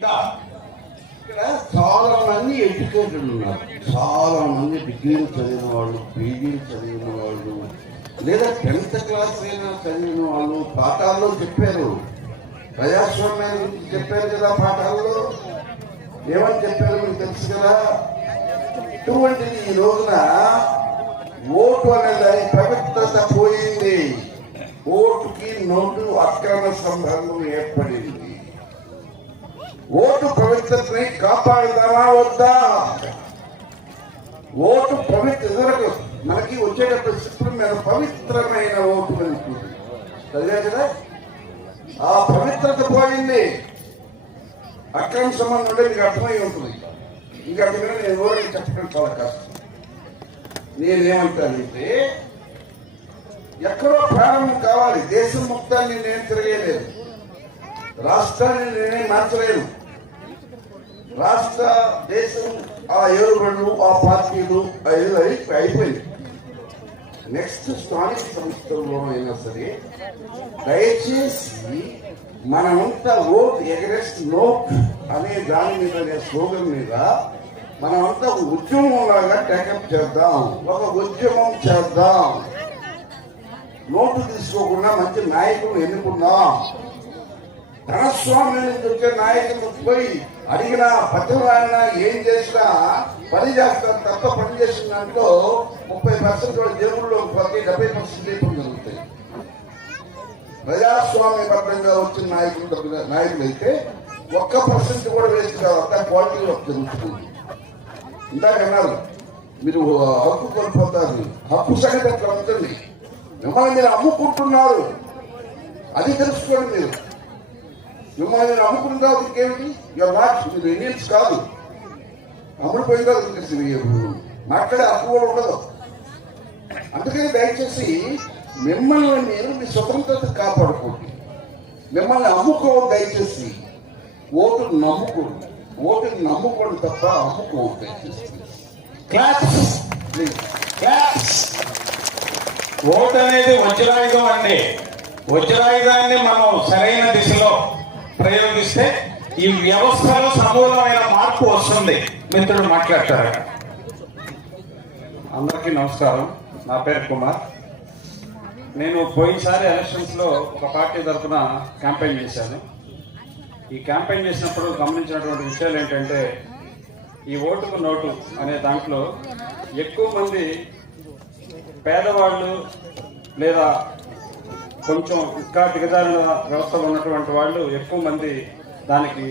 ఇక్కడ చాలా మంది ఎడ్యుకేటెడ్ ఉన్నారు, చాలా మంది డిగ్రీలు చదివిన వాళ్ళు, పీజీలు చదివిన వాళ్ళు, లేదా 10th క్లాస్ అయినా చదివిన వాళ్ళు పాఠాల్లో చెప్పారు. ప్రజాస్వామ్యం గురించి చెప్పారు కదా, పాఠాల్లో ఏమని చెప్పారు మీకు తెలుసు కదా. ఇటువంటిది ఈ రోజున ఓటు అనేది పవిత్రత పోయింది. ఓటుకి నోటు అక్రమ సంబంధం ఏర్పడింది. ఓటు పవిత్రతని కాపాడుదామా వద్దా? ఓటు పవిత్ర మనకి వచ్చేటప్పుడు ఇప్పుడు మేము పవిత్రమైన ఓటు వెళ్తుంది చదివా కదా. ఆ పవిత్రత పోయింది. అక్రమ సంబంధం ఉంటే మీకు అర్థమై ఉంటుంది. ఇంకా అందుకని నేను ఊరికి చెప్పడం చాలా కష్టం. నేనేమంటానంటే ఎక్కడో ప్రారంభం కావాలి. దేశం మొత్తాన్ని నేను తిరగలేదు, రాష్ట్రాన్ని నేనే మార్చలేదు. రాష్ట్ర దేశం ఆ ఏడుబడులు ఆ పార్టీలు అయిపోయింది. నెక్స్ట్ స్థానిక సంస్థల్లో అయినా సరే దయచేసి మనమంతా ఓట్ ఎగరెస్ట్ నోట్ అనే దాని మీద స్లోగన్ మీద మనమంతా ఉద్యమం లాగా టేకప్ చేద్దాం, ఒక ఉద్యమం చేద్దాం. నోటు తీసుకోకుండా మంచి నాయకులు ఎన్నుకుందాం. ధనస్వామ్యం దొరికే నాయకులు పోయి అడిగినా పత్రాలైనా ఏం చేసినా పని చేస్తారు తప్ప పని చేసిన దాంట్లో 30% జేబుల్లో పోతే 70% ఇప్పుడు జరుగుతాయి. ప్రజాస్వామ్యబద్ధంగా వచ్చిన నాయకులైతే 1% కూడా వేస్ట్ కాదు. అంతా క్వాలిటీలో జరుగుతుంది. ఇందాకన్నారు మీరు హక్కు కోల్పోతారు. హక్కు సంగతి అట్లా ఉంటుంది. మిమ్మల్ని మీరు అమ్ముకుంటున్నారు, అది తెలుసుకోండి. మీరు మిమ్మల్ని మీరు అమ్ముకుంటున్నారు. ఇంకేమిటి మీరు ఇండియన్స్ కాదు, అమ్ముడిపోయిందా మాట్లాడే హక్కు కూడా ఉండదు. అందుకని దయచేసి మిమ్మల్ని మీరు మీ స్వతంత్రత కాపాడుకోండి. మిమ్మల్ని అమ్ముకోవద్దు. దయచేసి ఓటును నమ్ముకోండి. ఓటుని నమ్ముకోండి తప్ప అమ్ముకోవద్దు. దయచేసి ఓటు అనేది వజ్రాయుధం అండి. వజ్రాయుధాన్ని మనం సరైన దిశలో ప్రయోగిస్తే ఈ వ్యవస్థలో సమూలమైన మార్పు వస్తుంది. మిత్రుడు మాట్లాడతారు. అందరికీ నమస్కారం. నా పేరు కుమార్. నేను పోయినసారి ఎలక్షన్స్ లో ఒక పార్టీ తరఫున క్యాంపెయిన్ చేశాను. ఈ క్యాంపెయిన్ చేసినప్పుడు గమనించినటువంటి విషయాలు ఏంటంటే ఈ ఓటుకు నోటు అనే దాంట్లో ఎక్కువ మంది పేదవాళ్ళు లేదా కొంచెం ఇంకా దిగజారిన వ్యవస్థలో ఉన్నటువంటి వాళ్ళు ఎక్కువ మంది దానికి